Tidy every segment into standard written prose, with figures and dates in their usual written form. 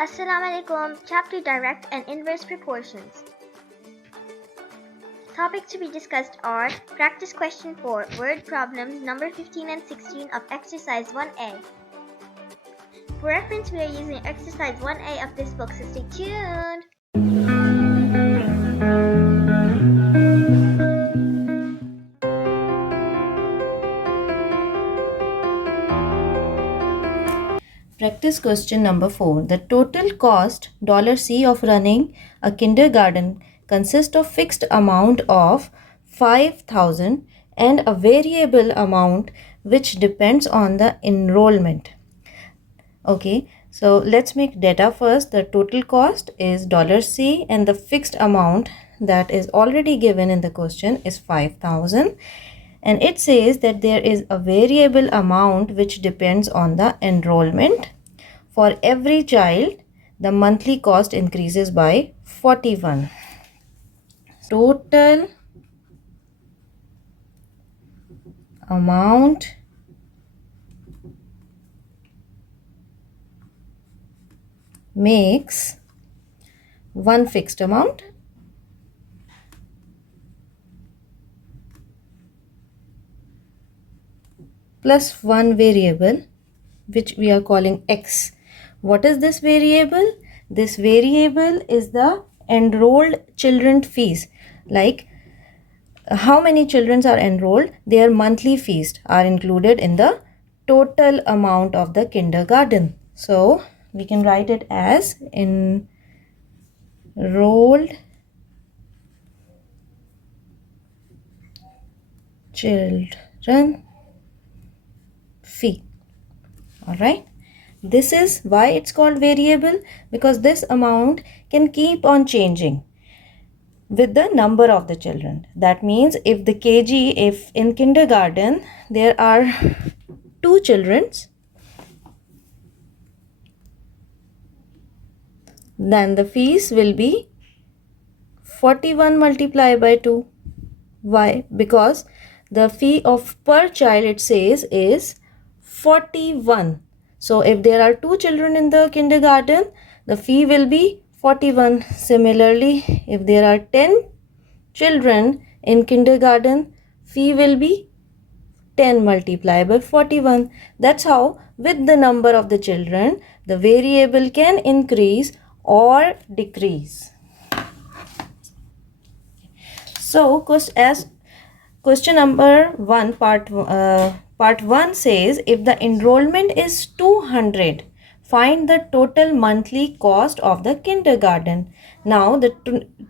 Assalamu alaikum. Chapter Direct and Inverse Proportions. Topics to be discussed are Practice Question 4, Word Problems number 15 and 16 of Exercise 1A. For reference, we are using Exercise 1A of this book, so stay tuned. Practice question number 4. The total cost $C of running a kindergarten consists of fixed amount of 5,000 and a variable amount which depends on the enrollment. Okay, so let's make data first. The total cost is $C and the fixed amount that is already given in the question is 5,000. And it says that there is a variable amount which depends on the enrollment. For every child, the monthly cost increases by 41. Total amount makes one fixed amount plus one variable which we are calling X. What is this variable? This variable is the enrolled children fees. Like how many children are enrolled, their monthly fees are included in the total amount of the kindergarten. So we can write it as enrolled children fee. Alright, this is why it's called variable, because this amount can keep on changing with the number of the children. That means if in kindergarten there are 2 children, then the fees will be 41 multiplied by 2. Why? Because the fee of per child, it says, is 41. So if there are 2 children in the kindergarten, the fee will be 41. Similarly, if there are 10 children in kindergarten, fee will be 10 multiplied by 41. That's how with the number of the children, the variable can increase or decrease. So as question number 1 part 1 says, if the enrollment is 200, find the total monthly cost of the kindergarten. Now the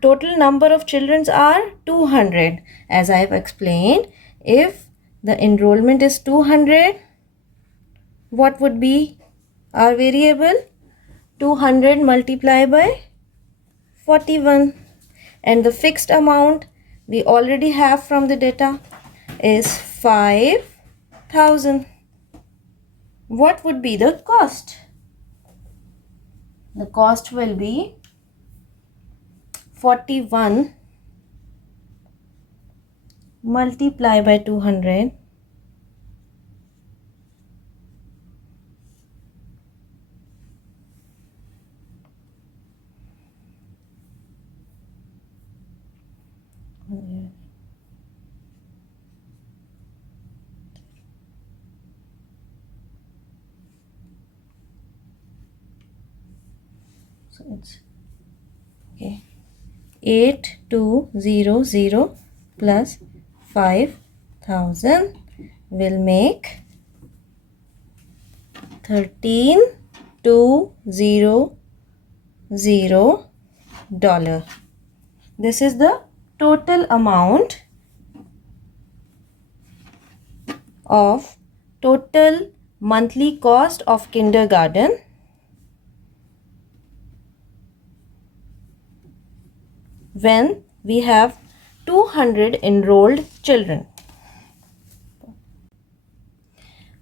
total number of children are 200. As I have explained, if the enrollment is 200, what would be our variable? 200 multiplied by 41. And the fixed amount we already have from the data is 5,000. What would be the cost? The cost will be 41 multiplied by 200 . So it's okay. 8200 plus 5,000 will make 13,200 $. This is the total amount of total monthly cost of kindergarten when we have 200 enrolled children.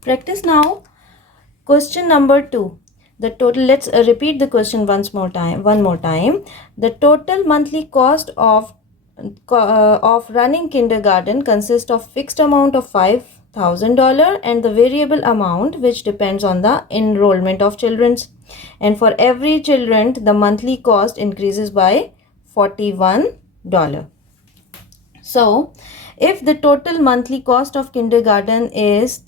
Practice now question number 2. The total, let's repeat the question one more time. The total monthly cost of running kindergarten consists of fixed amount of $5,000 and the variable amount which depends on the enrollment of children. and for every children the monthly cost increases by $41. So if the total monthly cost of kindergarten is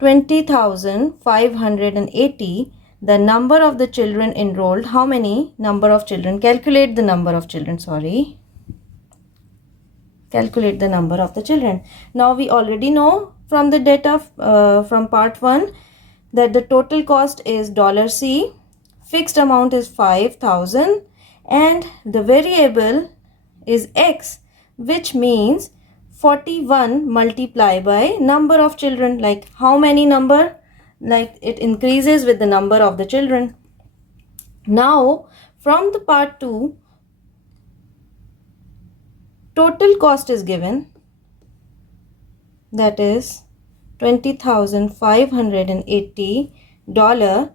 20,580, the number of the children enrolled, how many number of children? Calculate the number of children, calculate the number of the children. Now we already know from the data from part 1 that the total cost is $C, fixed amount is 5,000, and the variable is x, which means 41 multiplied by number of children. Like how many number? Like it increases with the number of the children. Now from the part 2, total cost is given, that is $20,580.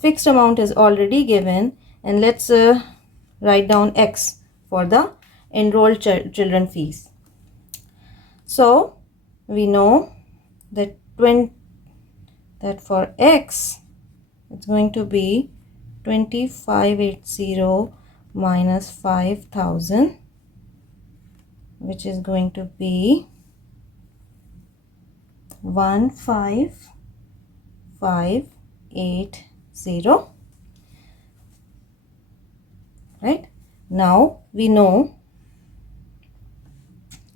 Fixed amount is already given, and let's write down x for the enrolled children fees. So we know that for x it's going to be 2580 minus 5,000, which is going to be 15,580. Right? Now we know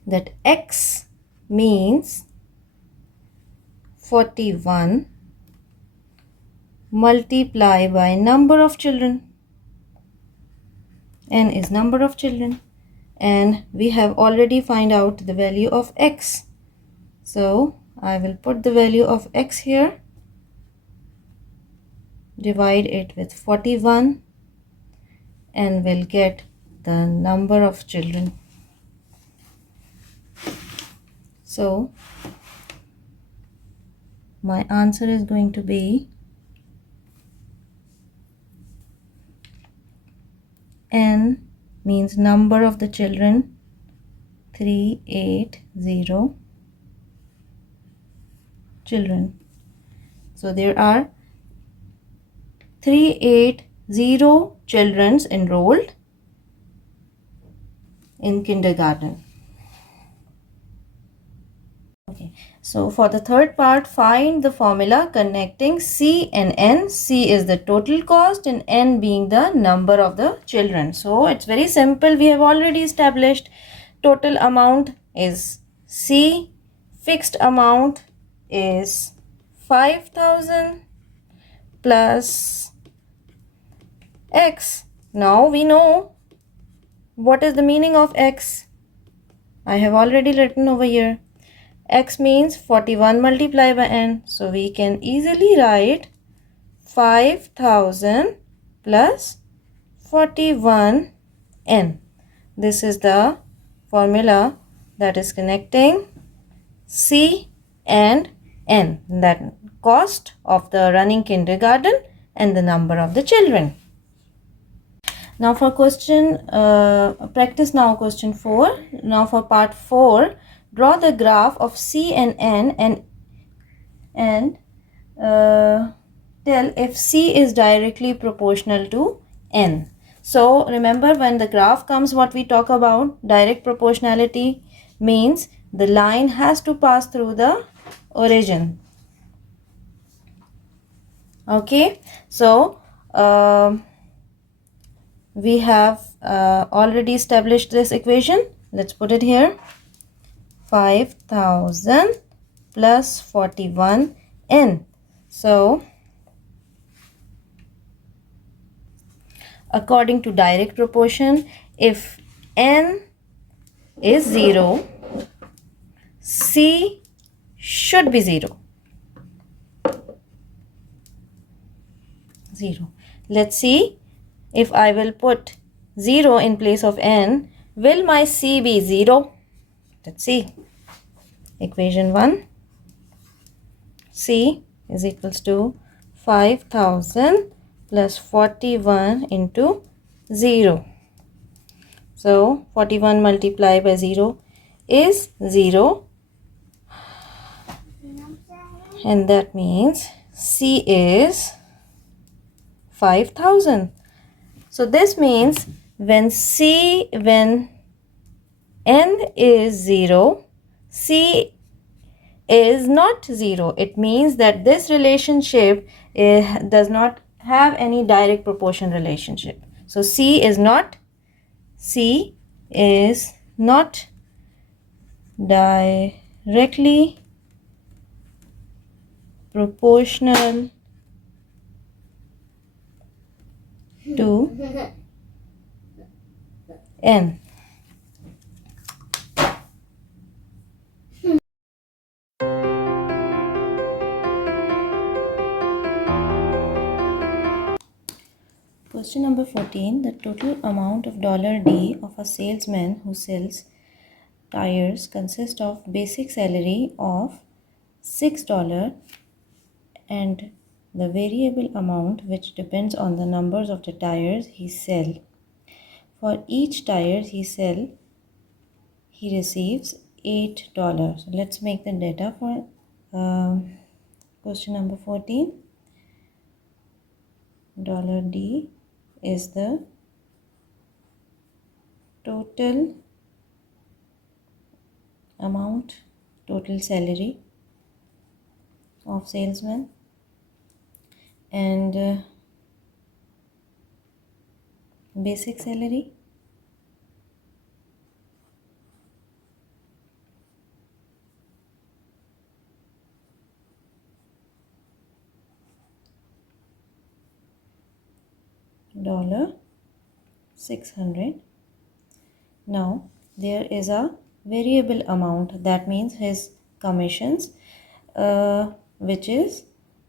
that x means 41 multiplied by number of children. N is number of children, and we have already find out the value of x. So I will put the value of x here, divide it with 41, and will get the number of children. So my answer is going to be N means number of the children, 380 children. So there are 380 children enrolled in kindergarten. Okay, so for the third part, find the formula connecting C and N. C is the total cost and N being the number of the children. So it's very simple. We have already established total amount is C, fixed amount is 5,000 plus x. Now we know what is the meaning of x. I have already written over here. X means 41 multiplied by n. So we can easily write 5,000 plus 41n. This is the formula that is connecting C and N, that cost of the running kindergarten and the number of the children. Now for practice now question 4. Now for part 4, draw the graph of C and N and tell if C is directly proportional to N. So remember, when the graph comes, what we talk about, direct proportionality means the line has to pass through the origin. Okay, so we have already established this equation. Let's put it here. 5,000 plus 41n. So according to direct proportion, if n is 0, C should be 0. 0. Let's see, if I will put 0 in place of n, will my C be 0? Let's see. Equation 1. C is equals to 5,000 plus 41 into 0. So 41 multiplied by 0 is 0. and that means C is 5,000. So this means when n is 0, C is not 0. It means that this relationship does not have any direct proportion relationship. So C is not directly proportional to n. Question number 14. The total amount of $D of a salesman who sells tires consists of basic salary of $6 and the variable amount which depends on the numbers of the tires he sell. For each tire he sell, he receives $8. So let's make the data for question number 14. $D is the total amount, total salary of salesman, and basic salary $600. Now there is a variable amount, that means his commissions, which is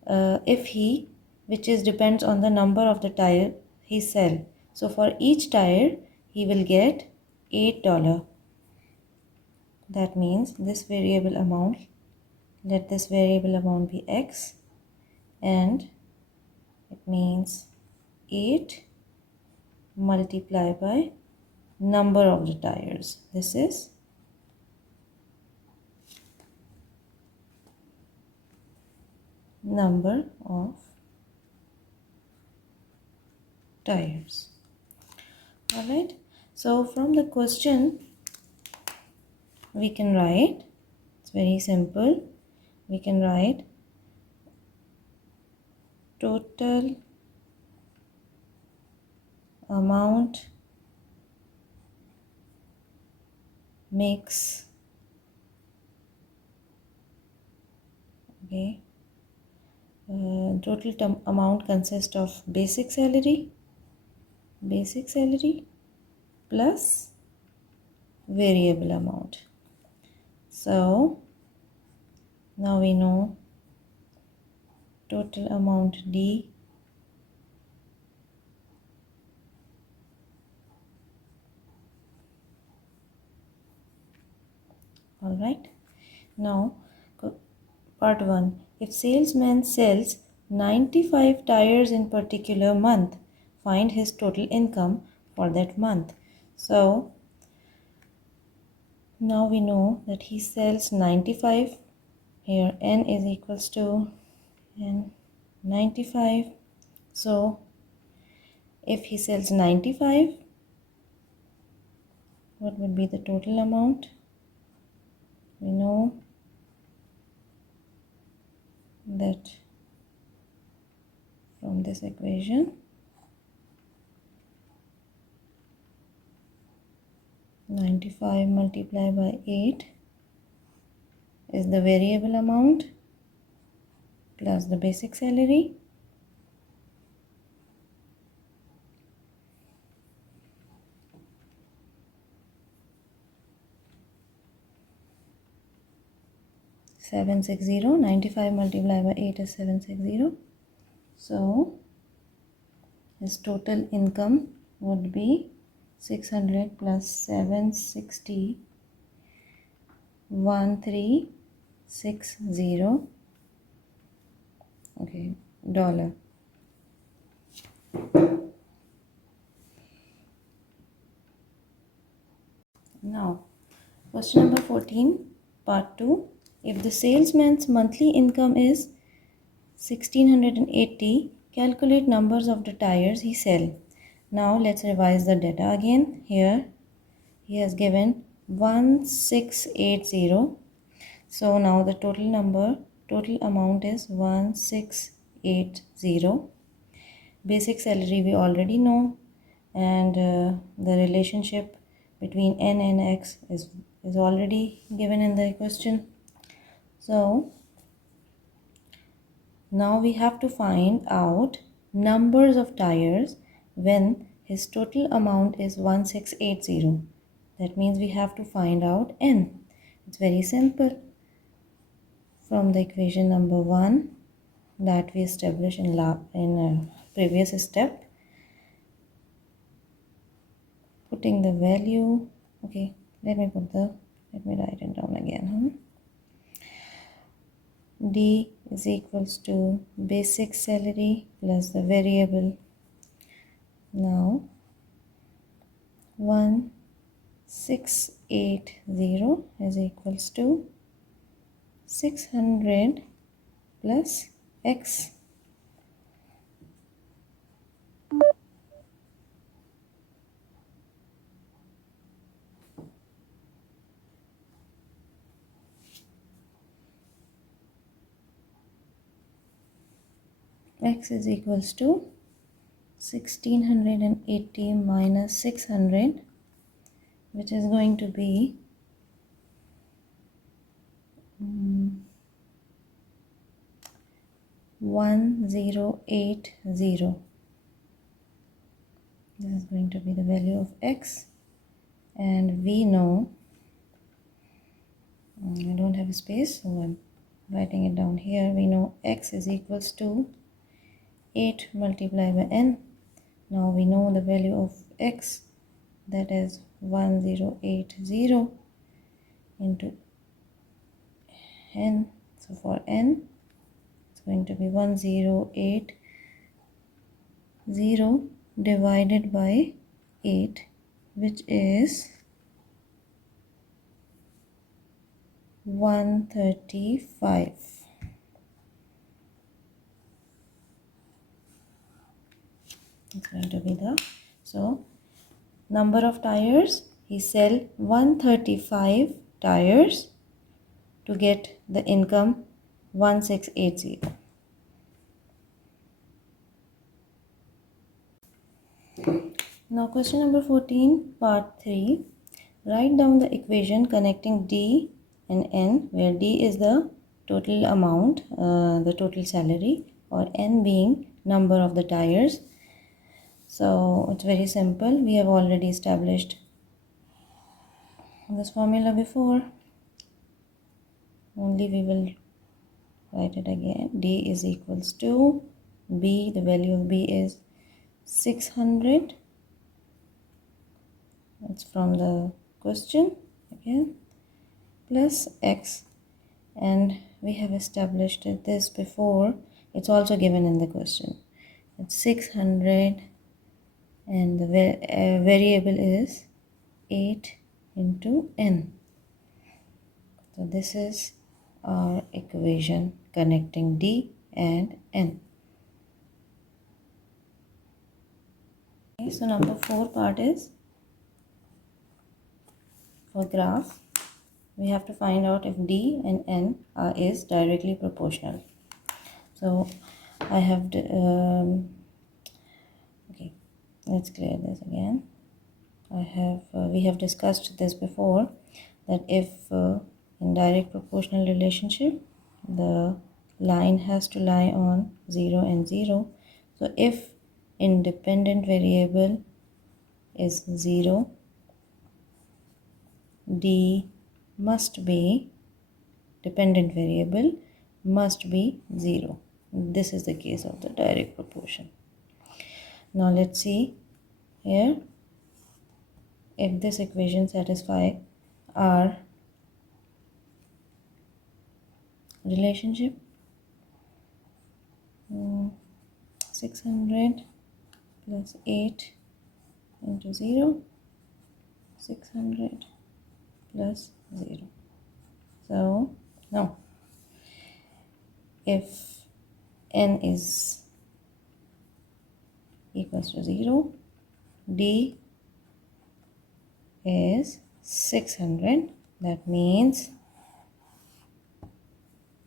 which is depends on the number of the tire he sell. So for each tire he will get $8. That means this variable amount, let this variable amount be x, and it means 8 multiplied by number of the tires. This is number of tires. Alright, so from the question we can write, it's very simple, we can write total amount mix, okay, total amount consists of basic salary plus variable amount. So now we know total amount D all right. Now part 1, if salesman sells 95 tires in particular month, find his total income for that month. So now we know that he sells 95. Here n is equals to n 95. So if he sells 95, what would be the total amount? We know that from this equation, 95 multiplied by 8 is the variable amount plus the basic salary $760. 95 multiplied by 8 is 760. So his total income would be 600 plus 760, 1360, okay, dollar. Now question number 14, part 2. If the salesman's monthly income is 1680, calculate numbers of the tires he sell. Now let's revise the data again. Here he has given 1680. So now the total amount is 1680. Basic salary we already know, and the relationship between n and x is already given in the question. So now we have to find out numbers of tires when his total amount is 1680. That means we have to find out n. It's very simple. From the equation number 1 that we established in previous step, putting the value, okay, let me write it down again. D is equals to basic salary plus the variable. Now 1680 is equals to 600 plus x. X is equals to 1680 minus 600, which is going to be 1080. This is going to be the value of x, and we know, I don't have a space, so I'm writing it down here. We know x is equals to 8 multiplied by n. Now we know the value of x, that is 1080 into n. So for n, it's going to be 1080 divided by 8, which is 135. It's going to be so number of tires, he sell 135 tires to get the income 1680. Now question number 14, part 3. Write down the equation connecting D and N, where D is the total amount, the total salary, or N being number of the tires. So it's very simple. We have already established this formula before. Only we will write it again. D is equals to B. The value of B is 600. It's from the question again, plus x, and we have established this before. It's also given in the question. It's 600, and the variable is 8 into n. So this is our equation connecting D and n. Okay, so number 4 part is for graph. We have to find out if D and N is directly proportional. So I have okay, let's clear this again. We have discussed this before, that if in direct proportional relationship, the line has to lie on 0 and 0. So if independent variable is 0, D must be, dependent variable must be 0. This is the case of the direct proportion. Now let's see here if this equation satisfies our relationship. 600 plus 8 into 0, 600 plus 0. So Now, if n is equals to 0, d is 600. That means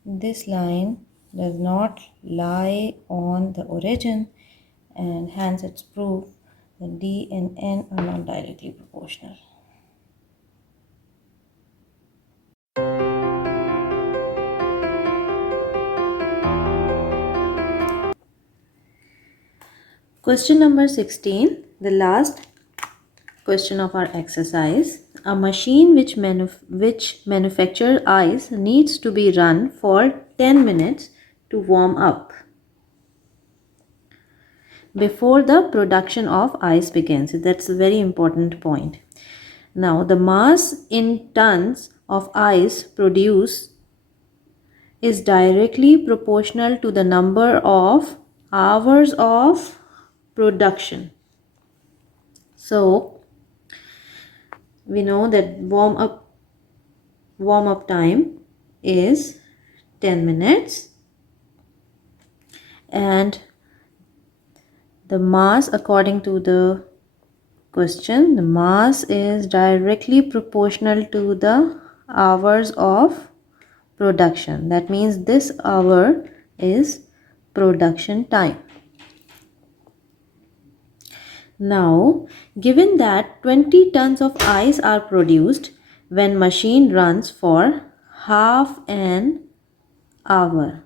this line does not lie on the origin, and hence it's proof that d and n are not directly proportional. Question number 16, the last question of our exercise. A machine which manufactures ice needs to be run for 10 minutes to warm up before the production of ice begins. That's a very important point. Now, the mass in tons of ice produced is directly proportional to the number of hours of production. So, we know that warm up time is 10 minutes, and the mass, according to the question, the mass is directly proportional to the hours of production. That means this hour is production time. Now, given that 20 tons of ice are produced when machine runs for half an hour.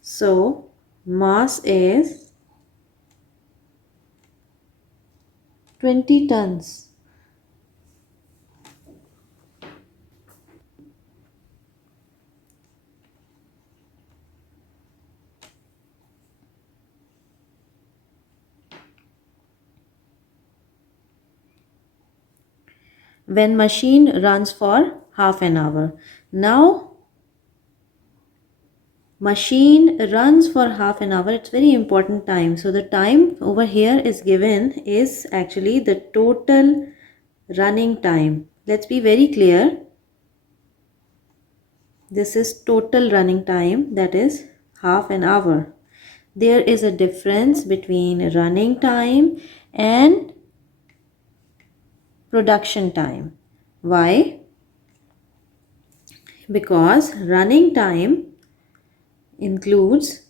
So, mass is 20 tons. When machine runs for half an hour. Now, machine runs for half an hour. It's very important time. So the time over here is given is actually the total running time. Let's be very clear. This is total running time, that is half an hour. There is a difference between running time and production time. Why? Because running time includes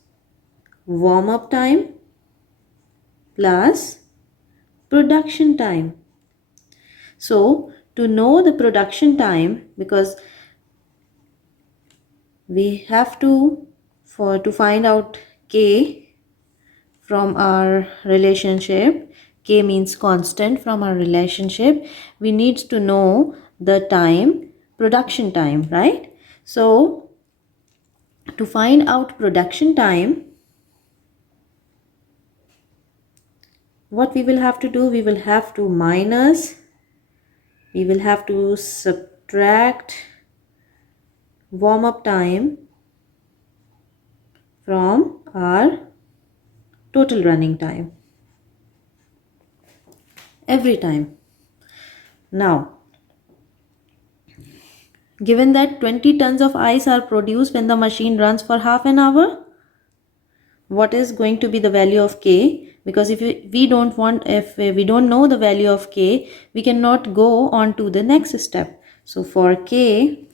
warm up time plus production time. So, to know the production time, because we have to find out k from our relationship, k means constant from our relationship, we need to know the time, production time, right? So, to find out production time, what we will have to do, we will have to subtract warm up time from our total running time every time. Now, given that 20 tons of ice are produced when the machine runs for half an hour, what is going to be the value of k? Because if we don't know the value of k, we cannot go on to the next step. So for k,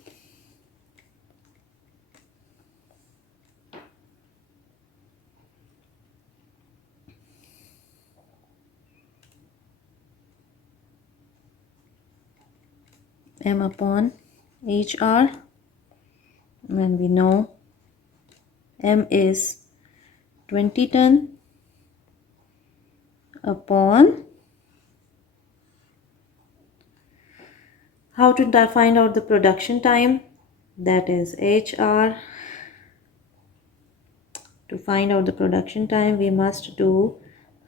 m upon hr, and we know m is 20 ton upon, how to find out the production time, that is hr. To find out the production time, we must do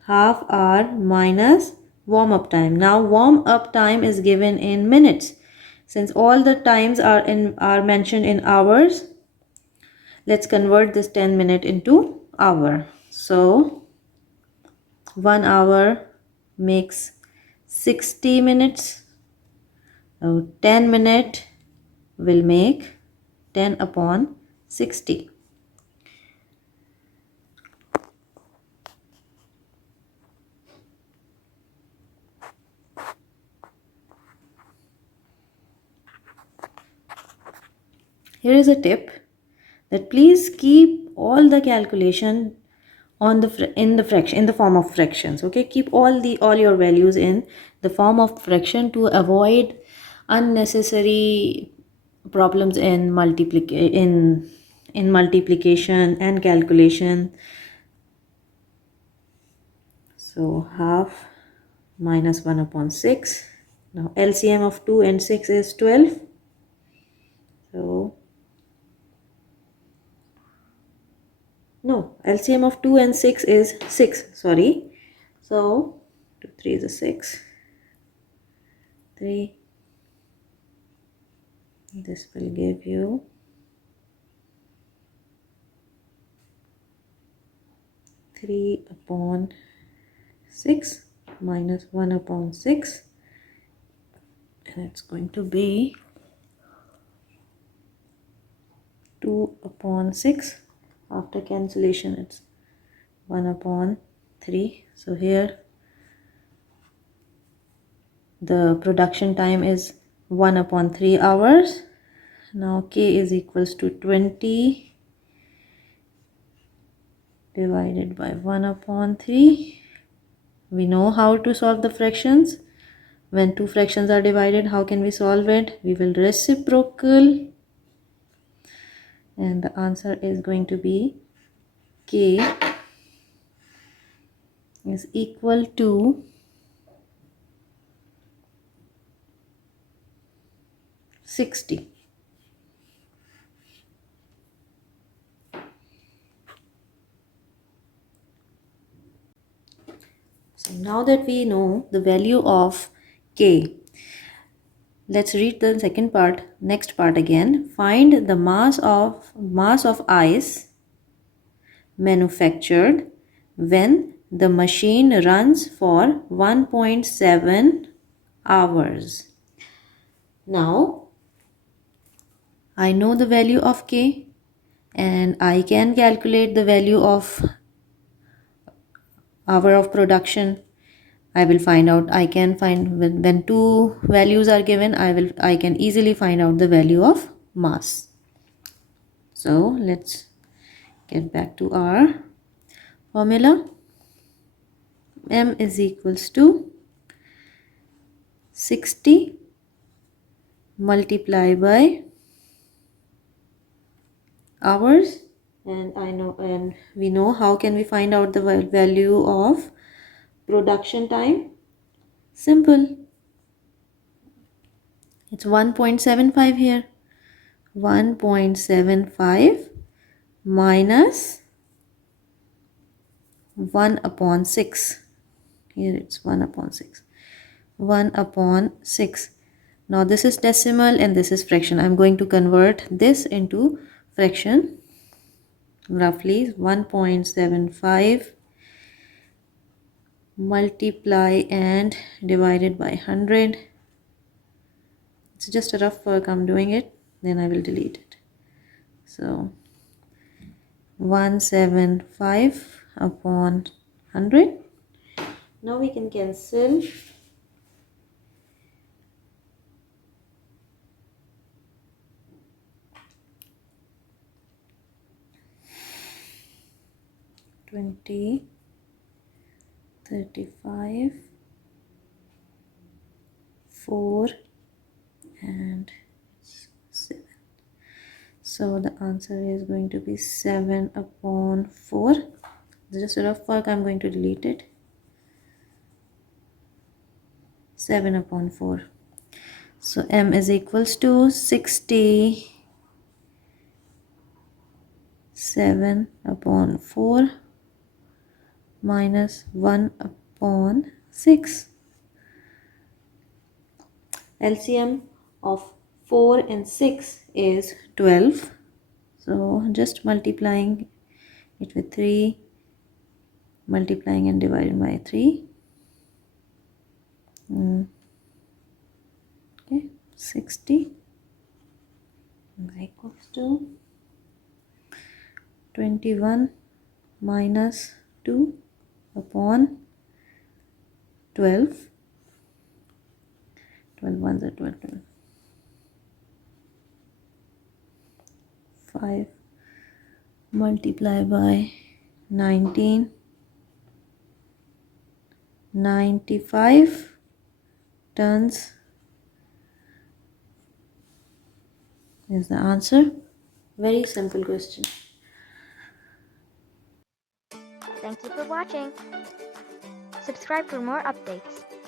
half hour minus warm up time. Now warm up time is given in minutes. Since all the times are mentioned in hours, let's convert this 10 minute into hour. So 1 hour makes 60 minutes. So 10 minute will make 10 upon 60. Here is a tip that please keep all the calculation on the in the form of fractions. Okay, keep all your values in the form of fraction to avoid unnecessary problems in multiplication and calculation. So half minus 1 upon 6. Now LCM of 2 and 6 is 12. So no, LCM of 2 and 6 is 6, sorry. So 2, 3 is a 6. 3. This will give you 3 upon 6 minus 1 upon 6. And it's going to be 2 upon 6. After cancellation, it's 1 upon 3. So here the production time is 1 upon 3 hours. Now K is equals to 20 divided by 1 upon 3. We know how to solve the fractions. When two fractions are divided, how can we solve it? We will reciprocal, and the answer is going to be K is equal to 60. So now that we know the value of K, let's read the next part again. Find the mass of ice manufactured when the machine runs for 1.7 hours. Now I know the value of K and I can calculate the value of hour of production. I will find out, I can find when two values are given, I can easily find out the value of mass. So let's get back to our formula. M is equals to 60 multiplied by hours, and we know how can we find out the value of production time. Simple, it's 1.75 here. 1.75 minus 1 upon 6. Here it's 1 upon 6. 1 upon 6. Now this is decimal and this is fraction. I'm going to convert this into fraction. Roughly 1.75 multiply and divided by 100. It's just a rough work, I'm doing it, then I will delete it. So 175 upon 100. Now we can cancel. Twenty, 35, 4 and 7. So the answer is going to be 7 upon 4. Just a rough work, I'm going to delete it. 7 upon 4. So M is equals to 67 upon 4 minus 1 upon 6. LCM of 4 and 6 is 12. So just multiplying it with 3, multiplying and dividing by 3. Okay, 60 equals to 21 minus 2 upon 12. 12 ones are 12, 12. 5 multiply by 19. 95 tons is the answer. Very simple question. Thank you for watching. Subscribe for more updates.